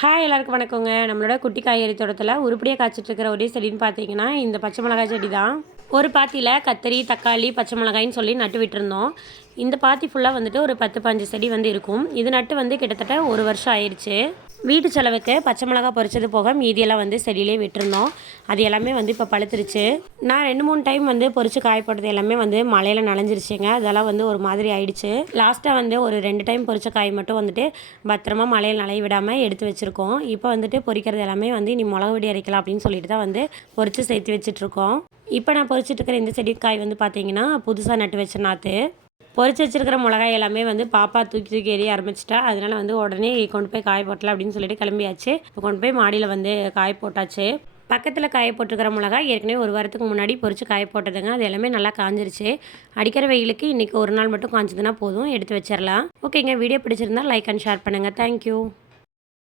Hi எல்லாருக்கும் வணக்கங்க. நம்மளோட குட்டி காய்கறி தோட்டத்தில் உருப்படியாக காய்ச்சிட்டு இருக்கிற ஒரே செடின்னு பார்த்தீங்கன்னா இந்த பச்சை மிளகாய் செடி தான். ஒரு பாத்தியில் கத்தரி, தக்காளி, பச்சை மிளகாயின்னு சொல்லி நட்டு விட்டுருந்தோம். இந்த பாத்தி ஃபுல்லாக வந்துட்டு ஒரு 10-15 செடி வந்து இருக்கும். இது நட்டு வந்து கிட்டத்தட்ட ஒரு வருஷம் ஆயிடுச்சு. வீட்டு செலவுக்கு பச்சை மிளகா பொரிச்சது போக மீதியெல்லாம் வந்து செடியிலே விட்டுருந்தோம். அது எல்லாமே வந்து இப்போ பழுத்துருச்சு. நான் 2-3 டைம் வந்து பொரிச்சு காய போட்டது எல்லாமே வந்து மழையில் நனைஞ்சிருச்சுங்க. அதெல்லாம் வந்து ஒரு மாதிரி ஆயிடுச்சு. லாஸ்ட்டாக வந்து ஒரு 2 டைம் பொரிச்ச காய் மட்டும் வந்துட்டு பத்திரமா மழையில் நனைய விடாமல் எடுத்து வச்சுருக்கோம். இப்போ வந்துட்டு பொரிக்கிறது எல்லாமே வந்து இனி மிளகு பொடி அரைக்கலாம் அப்படின்னு சொல்லிட்டு தான் வந்து பொரிச்சு சேர்த்து வச்சுட்ருக்கோம். இப்போ நான் பொரிச்சிட்டு இருக்கிற இந்த செடி காய் வந்து பார்த்தீங்கன்னா புதுசாக நட்டு வச்ச நாற்று. பொரிச்சு வச்சிருக்கிற மிளகாய் எல்லாமே வந்து பாப்பா தூக்கி தூக்கி எறிய ஆரம்பிச்சிட்டா. அதனால வந்து உடனே கொண்டு போய் காய போட்டலாம் அப்படின்னு சொல்லிட்டு கிளம்பியாச்சு. இப்போ கொண்டு போய் மாடியில் வந்து காய போட்டாச்சு. பக்கத்தில் காய போட்டுருக்கிற மிளகாய் ஏற்கனவே ஒரு வாரத்துக்கு முன்னாடி பொரிச்சு காய போட்டதுங்க. அது எல்லாமே நல்லா காஞ்சிருச்சு. அடிக்கிற வெயிலுக்கு இன்றைக்கி ஒரு நாள் மட்டும் காய்ஞ்சதுன்னா போதும், எடுத்து வச்சிடலாம். ஓகேங்க, வீடியோ பிடிச்சிருந்தா லைக் அண்ட் ஷேர் பண்ணுங்கள். தேங்க்யூ.